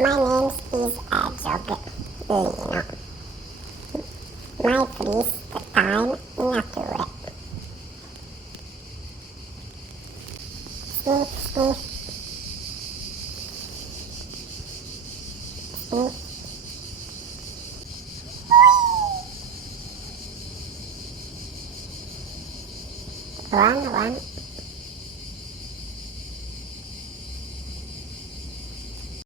My name is hedgehog, Lino. My first time in nature. Sniff, sniff. Sniff. One.